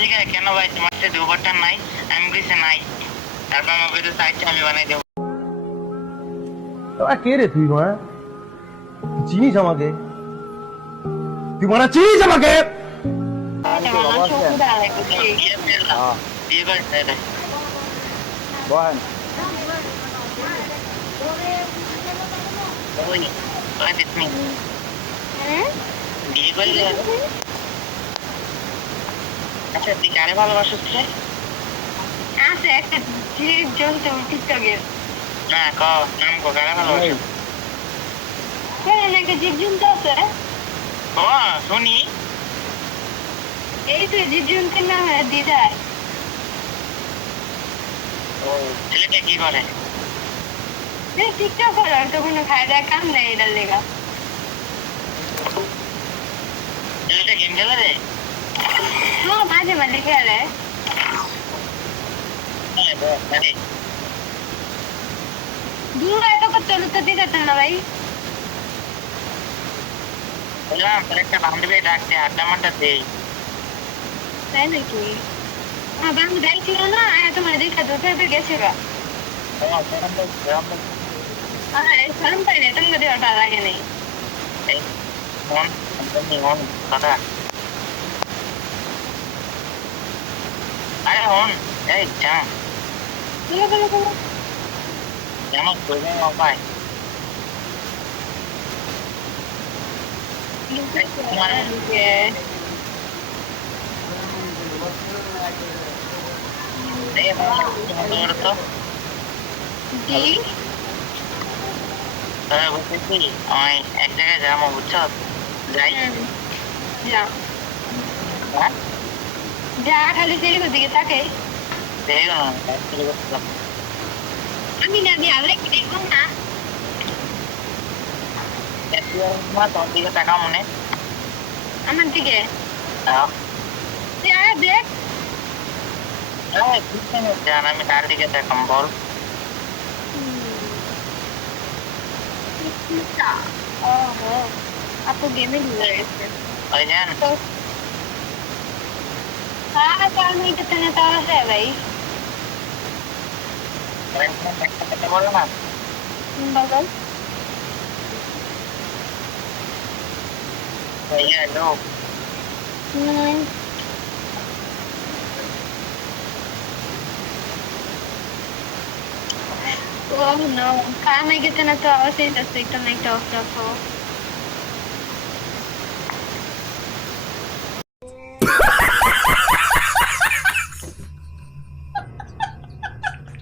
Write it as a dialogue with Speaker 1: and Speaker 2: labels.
Speaker 1: জিজ্ঞাসা কেন ভাই তোমার সাথে ওভারটার নাই? আমি বলছি নাই, তারপর আমাকে তো চাইছে আমি বানাই দেবো।
Speaker 2: কে রে তুই মা? চিনিস আমাকে? তুই মারা চিনিস আমাকে?
Speaker 1: বিয়ে করে
Speaker 3: বলেন
Speaker 1: বিয়ে করলে আচ্ছা তুই কারে ভালোবাসিস রে?
Speaker 4: আছে একটা জীব জন্তু টিকটকের
Speaker 1: না ক নাম কো কারে ভালোবাসিস?
Speaker 4: একটা জীব জন্তু আছে
Speaker 1: ও শুনি
Speaker 4: এই তো জীব জন্তুর নাম দিদার।
Speaker 1: ছেলেটা কি করে?
Speaker 4: টিকটক করার তো কোনো ফায়দা কাম নেই এটার লেগা।
Speaker 1: ছেলেটা গেম খেলে রে?
Speaker 4: মাঝে মাঝে খেলে। দূর এত করতে হলে তো দিতে না ভাই।
Speaker 1: বললাম তোর একটা বান্ধবী ডাকতে আড্ডা মাড্ডা দেই।
Speaker 4: তাই নাকি? আমার বান্ধব দেখছিল না তোমার দেখা তো ফেরবে গেছিল। শরম পাই না তোমাকে দেওয়ার ভালো লাগে নেই।
Speaker 1: কথা আরে হন এই চা যেমন প্রয়োজন পায় বলতেছি আমি এক জায়গায় যাবো বুঝছো? যাই হ্যাঁ
Speaker 4: যা খালি সেই দিকে তাকে আমি না দিয়ে আবার একটু দেখবো না।
Speaker 1: তোর দিকে টাকা মনে
Speaker 4: আমার দিকে দেখ
Speaker 1: জান আমি তার দিকে দেখাম বল।
Speaker 4: ওহো আপু গেমে ঢুকে গেছে।
Speaker 1: ওই জান
Speaker 4: हाँ चार मिनट कितने तो है भाई
Speaker 1: বলো না
Speaker 4: बगल
Speaker 1: भैया लो
Speaker 4: ओह नो काम है कितना तो ऐसे ही 10 सेकंड नहीं तो